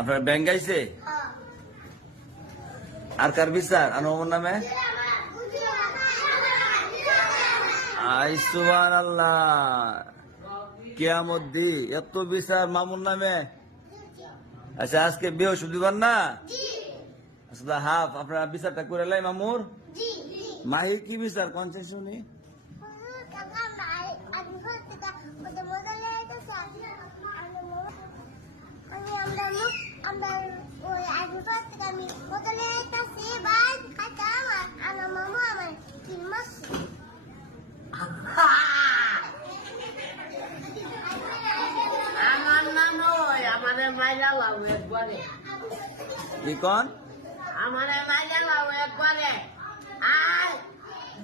আপনার ব্যাংক গাইছে আর কার বিচার আর মামুর নামে আই সুবহানাল্লাহ কিয়ামত দি এত বিচার মামুর নামে। আচ্ছা আজকে বৃহস্পতিবার না আচ্ছা হাফ আপনার বিচারটা করে লাই মামুর মাহি কি বিচার কনসেন শুনি কি কন আমার মাইয়া লাও একবারে আর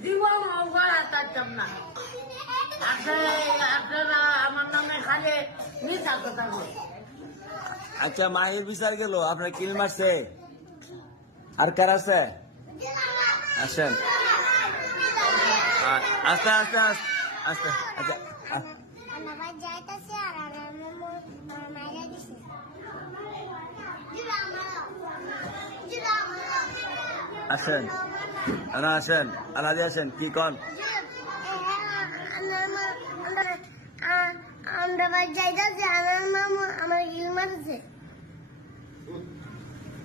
জীবন ওরা থাকতাম না। আপনারা আমার নামে খালি মিথ্যা কথা বলে। আচ্ছা মাহির বিচার গেল আপনার কিল মারছে আর কার আছে আসেন আস্তে আস্তে আস্তে আচ্ছা আসেন আসেন আনাদি আসেন কি কন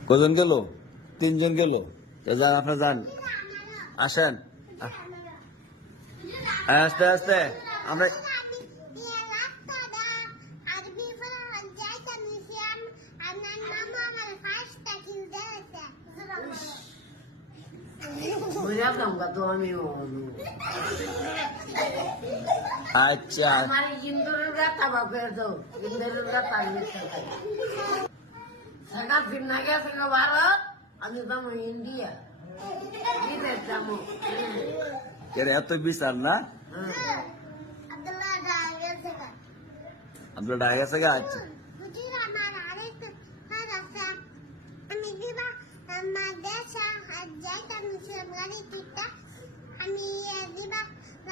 কজন গেল তিনজন গেল যান আপনার যান আসেন আস্তে আস্তে আমরা আচ্ছা আমার ইন্দুরের গাতা বাপের তো ইন্দুরের গাতা সেটা ফিরনা গেছে ভারত আমি যাবো ইন্ডিয়া বিদেশ যাবো এত বিচার না আপনার ডাক গেছে গা আচ্ছা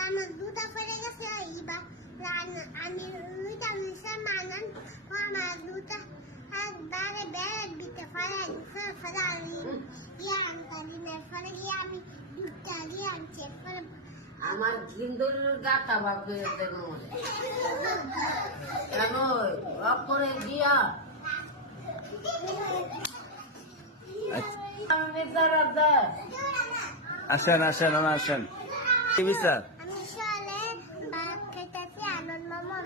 আমার দুটা পড়ে গেছে আমি দুইটা মিশে মানান আমার দুটা একবারে বেড়ে দিতে ফেলাই ফেলাই ফলে গিয়ে আমি দুটা দিয়ে আনছি আমার ইন্দুরের গাতা বাপের কেন করে দিয়া আসেন আসেন আসেন কি বিচার